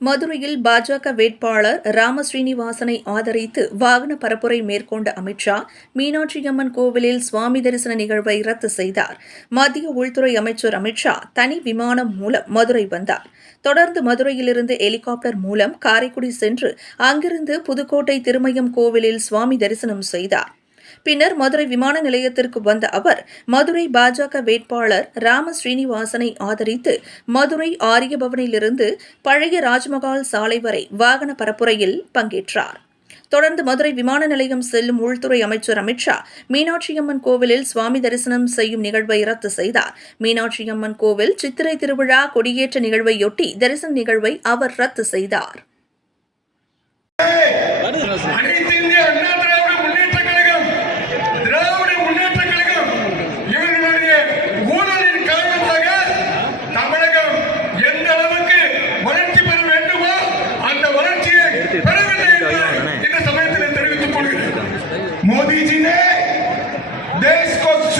மதுரையில் பாஜக வேட்பாளர் ராமஸ்ரீனிவாசனை ஆதரித்து வாகன பரப்புரை மேற்கொண்ட அமித்ஷா மீனாட்சியம்மன் கோவிலில் சுவாமி தரிசன நிகழ்வை ரத்து செய்தார். மத்திய உள்துறை அமைச்சர் அமித்ஷா தனி விமானம் மூலம் மதுரை வந்தார். தொடர்ந்து மதுரையிலிருந்து ஹெலிகாப்டர் மூலம் காரைக்குடி சென்று அங்கிருந்து புதுக்கோட்டை திருமயம் கோவிலில் சுவாமி தரிசனம் செய்தார். பின்னர் மதுரை விமான நிலையத்திற்கு வந்த அவர் மதுரை பாஜக வேட்பாளர் ராம ஸ்ரீனிவாசனை ஆதரித்து மதுரை ஆரியபவனிலிருந்து பழைய ராஜ்மகால் சாலை வரை வாகன பரப்புரையில் பங்கேற்றார். தொடர்ந்து மதுரை விமான நிலையம் செல்லும் உள்துறை அமைச்சர் அமித்ஷா மீனாட்சியம்மன் கோவிலில் சுவாமி தரிசனம் செய்யும் நிகழ்வை ரத்து செய்தார். மீனாட்சியம்மன் கோவில் சித்திரை திருவிழா கொடியேற்ற நிகழ்வையொட்டி தரிசன நிகழ்வை அவர் ரத்து செய்தார்.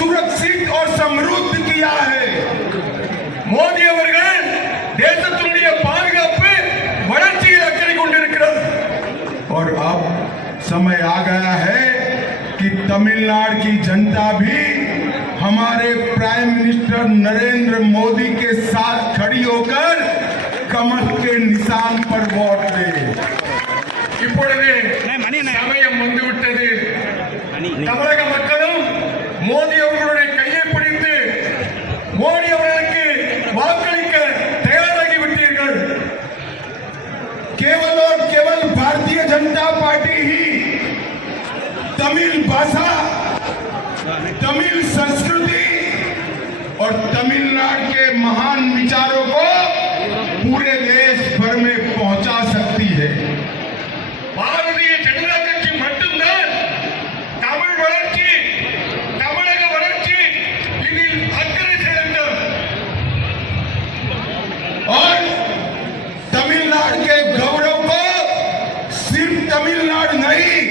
देश को सुरक्षित और समृद्ध किया है மோடி அவர்கள் தேசத்தினுடைய பாதுகாப்பு வளர்ச்சியில் அக்கறை கொண்டிருக்கிறது और अब समय आ गया है कि तमिलनाडु की जनता भी हमारे प्राइम मिनिस्टर नरेंद्र मोदी के साथ खड़ी होकर कमल के निशान तमिल भाषा, तमिल संस्कृति और तमिलनाडु के महान विचारों को पूरे देश भर में पहुँचा सकती है। भारतीय जनता और तमिलनाडु के गौरव को सिर्फ़ तमिलनाडु नहीं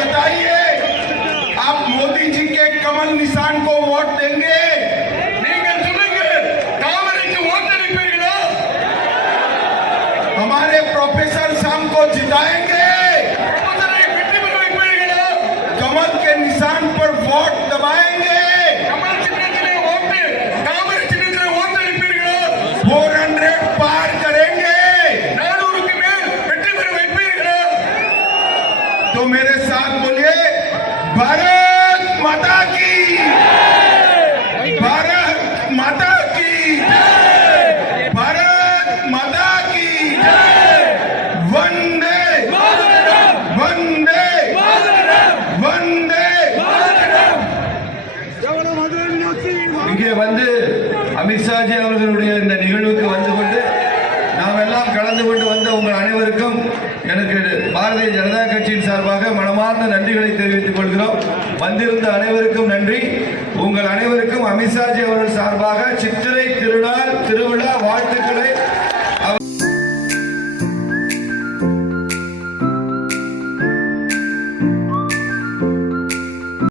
बताइए। आप मोदी जी के कमल निशान को वोट देंगे? हमारे प्रोफेसर शाम को जिताएँगे। भारत माता की भारत माता की भारत माता की वंदे वंदे वंदे இங்கே வந்து அமித்ஷாஜி அவர்களுடைய இந்த நிகழ்வுக்கு வந்து கொண்டு நாம் எல்லாம் கலந்து கொண்டு வந்த உங்கள் அனைவருக்கும் எனக்கு பாரதிய ஜனதா கட்சியின் சார்பாக மனமார்ந்த நன்றிகளை தெரிவித்துக் கொள்கிறோம். வந்திருந்த அனைவருக்கும் நன்றி. உங்கள் அனைவருக்கும் அமித்ஷாஜி அவர்கள் சார்பாக சித்திரை திருநாள் திருவிழா வாழ்த்துக்களை